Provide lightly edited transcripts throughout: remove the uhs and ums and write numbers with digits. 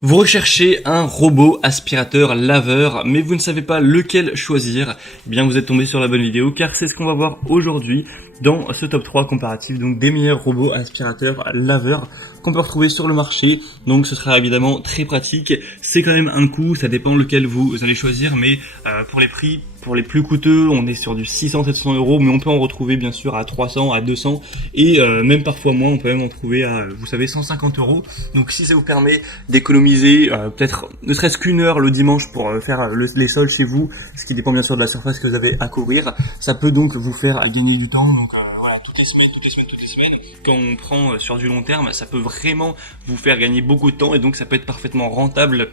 Vous recherchez un robot aspirateur laveur, mais vous ne savez pas lequel choisir. Eh bien, vous êtes tombé sur la bonne vidéo, car c'est ce qu'on va voir aujourd'hui dans ce top 3 comparatif, donc des meilleurs robots aspirateurs laveurs qu'on peut retrouver sur le marché. Donc ce sera évidemment très pratique. C'est quand même un coût, ça dépend lequel vous allez choisir, mais pour les prix, pour les plus coûteux, on est sur du 600-700 euros, mais on peut en retrouver bien sûr à 300, à 200 et même parfois moins, on peut même en trouver à, vous savez, 150 euros. Donc si ça vous permet d'économiser peut-être ne serait-ce qu'une heure le dimanche pour faire les sols chez vous, ce qui dépend bien sûr de la surface que vous avez à couvrir, ça peut donc vous faire gagner du temps. Donc voilà, toutes les semaines, quand on prend sur du long terme, ça peut vraiment vous faire gagner beaucoup de temps et donc ça peut être parfaitement rentable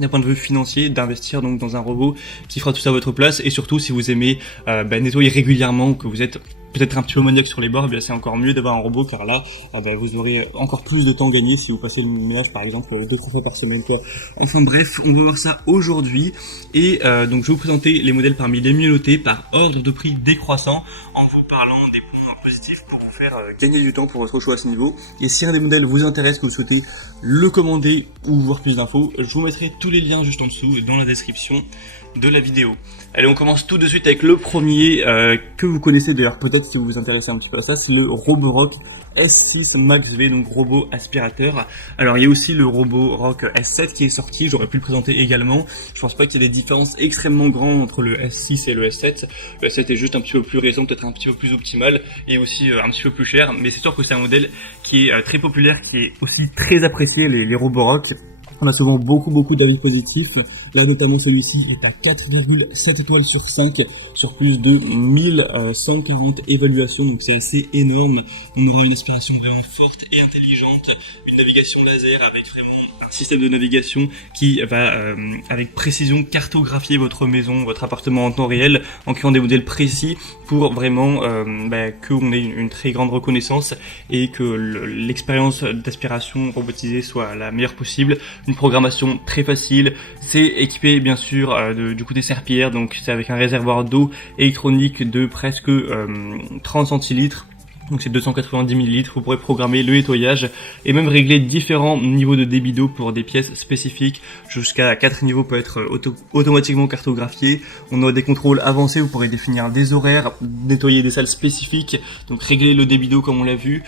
d'un point de vue financier d'investir donc dans un robot qui fera tout ça à votre place. Et surtout si vous aimez nettoyer régulièrement, que vous êtes peut-être un petit peu maniaque sur les bords, eh bien c'est encore mieux d'avoir un robot, car là vous aurez encore plus de temps gagné si vous passez le ménage par exemple 2-3 fois par semaine quoi. Enfin bref, on va voir ça aujourd'hui et donc je vais vous présenter les modèles parmi les mieux notés par ordre de prix décroissant en vous parlant des points positifs pour vous faire gagner du temps pour votre choix à ce niveau. Et si un des modèles vous intéresse, que vous souhaitez le commander ou voir plus d'infos, je vous mettrai tous les liens juste en dessous dans la description de la vidéo. Allez, on commence tout de suite avec le premier que vous connaissez d'ailleurs peut-être si vous vous intéressez un petit peu à ça, c'est le Roborock S6 Max V, donc robot aspirateur. Alors il y a aussi le Roborock S7 qui est sorti, j'aurais pu le présenter également. Je pense pas qu'il y ait des différences extrêmement grandes entre le S6 et le S7. Le S7 est juste un petit peu plus récent, peut-être un petit peu plus optimal et aussi un petit peu plus cher, mais c'est sûr que c'est un modèle qui est très populaire, qui est aussi très apprécié, les Roborock. On a souvent beaucoup d'avis positifs. Là, notamment, celui-ci est à 4,7 étoiles sur 5 sur plus de 1140 évaluations. Donc, c'est assez énorme. On aura une aspiration vraiment forte et intelligente. Une navigation laser avec vraiment un système de navigation qui va, avec précision, cartographier votre maison, votre appartement en temps réel, en créant des modèles précis pour vraiment qu'on ait une très grande reconnaissance et que l'expérience d'aspiration robotisée soit la meilleure possible. Une programmation très facile, c'est équipé bien sûr du côté serpillière, donc c'est avec un réservoir d'eau électronique de presque 30 centilitres. Donc c'est 290 ml, vous pourrez programmer le nettoyage et même régler différents niveaux de débit d'eau pour des pièces spécifiques. Jusqu'à 4 niveaux peut être automatiquement cartographié. On a des contrôles avancés, vous pourrez définir des horaires, nettoyer des salles spécifiques, donc régler le débit d'eau comme on l'a vu.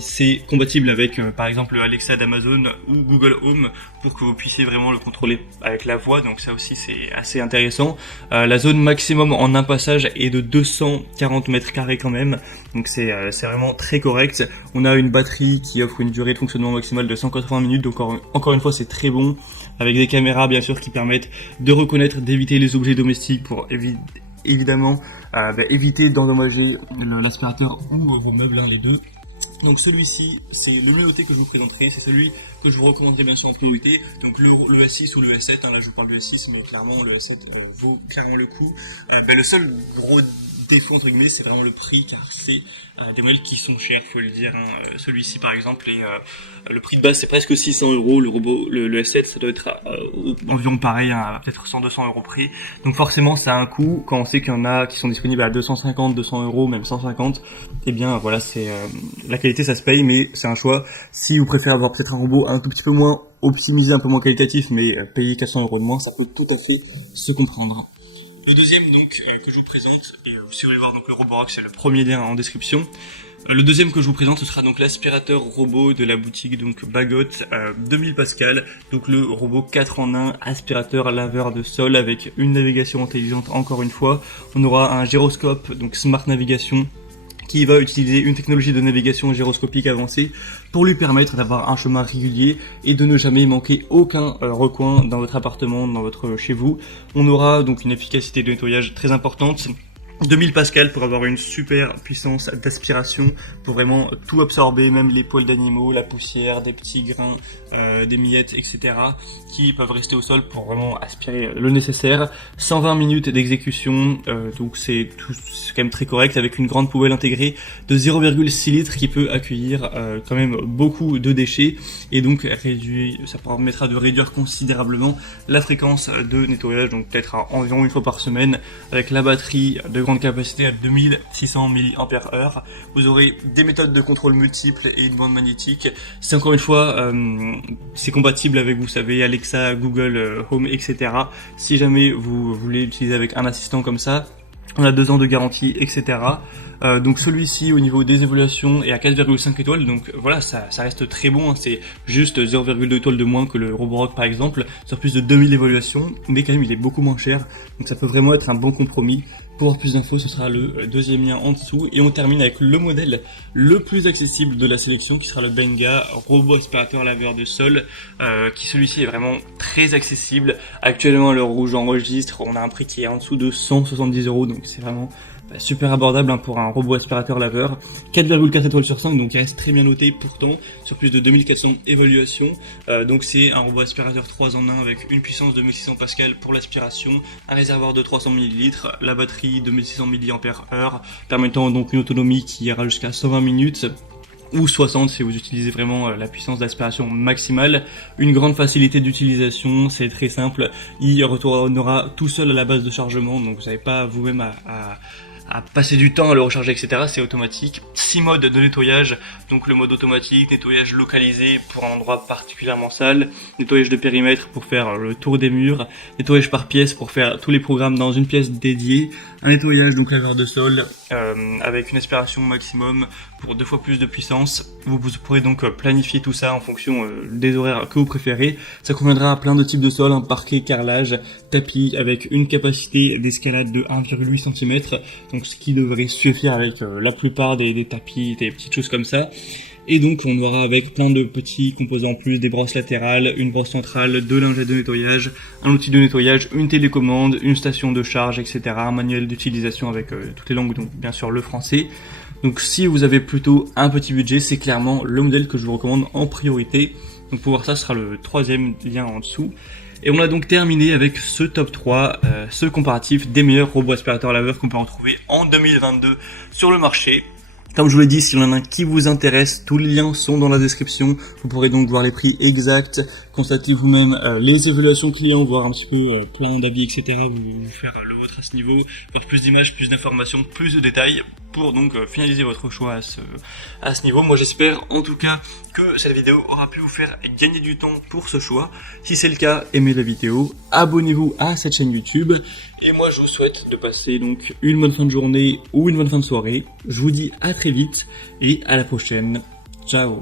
C'est compatible avec par exemple Alexa d'Amazon ou Google Home pour que vous puissiez vraiment le contrôler avec la voix, donc ça aussi c'est assez intéressant. La zone maximum en un passage est de 240 mètres carrés quand même, donc c'est vraiment très correct. On a une batterie qui offre une durée de fonctionnement maximale de 180 minutes, donc encore une fois c'est très bon, avec des caméras bien sûr qui permettent de reconnaître, d'éviter les objets domestiques pour évidemment éviter d'endommager l'aspirateur ou vos meubles, les deux. Donc celui-ci, c'est le mieux noté que je vous présenterai, c'est celui que je vous recommanderais bien sûr en priorité. Donc le S6 ou le S7, là je vous parle du S6, mais clairement le S7 vaut clairement le coup. Le seul gros défaut entre guillemets, c'est vraiment le prix, car c'est des modèles qui sont chers, faut le dire. Celui-ci par exemple, le prix de base c'est presque 600 euros, le S7 ça doit être environ pareil, peut-être 100-200 euros prix. Donc forcément ça a un coût, quand on sait qu'il y en a qui sont disponibles à 250-200 euros, même 150, et bien voilà, c'est la qualité ça se paye, mais c'est un choix. Si vous préférez avoir peut-être un robot un tout petit peu moins optimisé, un peu moins qualitatif, mais payer 400 euros de moins, ça peut tout à fait se comprendre. Le deuxième donc que je vous présente, et si vous voulez voir donc le Roborock, c'est le premier lien en description. Le deuxième que je vous présente, ce sera donc l'aspirateur robot de la boutique donc Bagot, 2000 Pascal, donc le robot 4 en 1, aspirateur laveur de sol avec une navigation intelligente encore une fois. On aura un gyroscope, donc Smart Navigation, qui va utiliser une technologie de navigation gyroscopique avancée pour lui permettre d'avoir un chemin régulier et de ne jamais manquer aucun recoin dans votre appartement, chez vous. On aura donc une efficacité de nettoyage très importante. 2000 Pascal pour avoir une super puissance d'aspiration, pour vraiment tout absorber, même les poils d'animaux, la poussière, des petits grains, des miettes, etc. qui peuvent rester au sol pour vraiment aspirer le nécessaire. 120 minutes d'exécution, donc c'est quand même très correct, avec une grande poubelle intégrée de 0,6 litres qui peut accueillir quand même beaucoup de déchets, et donc ça permettra de réduire considérablement la fréquence de nettoyage, donc peut-être environ une fois par semaine, avec la batterie de grande capacité à 2600 mAh. Vous aurez des méthodes de contrôle multiples et une bande magnétique. C'est encore une fois, c'est compatible avec, vous savez, Alexa, Google Home, etc. Si jamais vous voulez l'utiliser avec un assistant comme ça, on a 2 ans de garantie, etc. Donc celui-ci au niveau des évaluations est à 4,5 étoiles, donc voilà, ça reste très bon, hein. C'est juste 0,2 étoiles de moins que le Roborock par exemple, sur plus de 2000 évaluations, mais quand même il est beaucoup moins cher, donc ça peut vraiment être un bon compromis. Pour avoir plus d'infos, ce sera le deuxième lien en dessous, et on termine avec le modèle le plus accessible de la sélection, qui sera le Benga robot aspirateur laveur de sol, qui celui-ci est vraiment très accessible. Actuellement, à l'heure où j'enregistre, on a un prix qui est en dessous de 170 €, donc c'est vraiment super abordable, hein, pour un robot aspirateur laveur. 4,4 étoiles sur 5, donc il reste très bien noté pourtant, sur plus de 2400 évaluations. Donc c'est un robot aspirateur 3 en 1 avec une puissance de 1600 Pascal pour l'aspiration, un réservoir de 300 ml, la batterie de 1600 mAh, permettant donc une autonomie qui ira jusqu'à 120 minutes. Ou 60 si vous utilisez vraiment la puissance d'aspiration maximale. Une grande facilité d'utilisation, c'est très simple, il retournera tout seul à la base de chargement, donc vous n'avez pas vous-même à passer du temps à le recharger, etc. C'est automatique. 6 modes de nettoyage, donc le mode automatique, nettoyage localisé pour un endroit particulièrement sale, nettoyage de périmètre pour faire le tour des murs, nettoyage par pièce pour faire tous les programmes dans une pièce dédiée, un nettoyage donc laveur de sol avec une aspiration maximum pour 2 fois plus de puissance. Vous pourrez donc planifier tout ça en fonction des horaires que vous préférez. Ça conviendra à plein de types de sols, hein, parquet, carrelage, tapis, avec une capacité d'escalade de 1,8 cm, donc ce qui devrait suffire avec la plupart des tapis, des petites choses comme ça. Et donc on aura avec plein de petits composants en plus, des brosses latérales, une brosse centrale, 2 lingettes de nettoyage, un outil de nettoyage, une télécommande, une station de charge, etc. Un manuel d'utilisation avec toutes les langues, donc bien sûr le français. Donc si vous avez plutôt un petit budget, c'est clairement le modèle que je vous recommande en priorité. Donc pour voir ça, ce sera le 3e lien en dessous. Et on a donc terminé avec ce top 3, ce comparatif des meilleurs robots aspirateurs laveurs qu'on peut retrouver en 2022 sur le marché. Comme je vous l'ai dit, s'il y en a un qui vous intéresse, tous les liens sont dans la description. Vous pourrez donc voir les prix exacts, constater vous-même les évaluations clients, voir un petit peu plein d'avis, etc. Vous faire le vôtre à ce niveau, voir plus d'images, plus d'informations, plus de détails pour donc finaliser votre choix à ce niveau. Moi j'espère en tout cas que cette vidéo aura pu vous faire gagner du temps pour ce choix. Si c'est le cas, aimez la vidéo, abonnez-vous à cette chaîne YouTube. Et moi je vous souhaite de passer donc une bonne fin de journée ou une bonne fin de soirée. Je vous dis à très vite et à la prochaine. Ciao.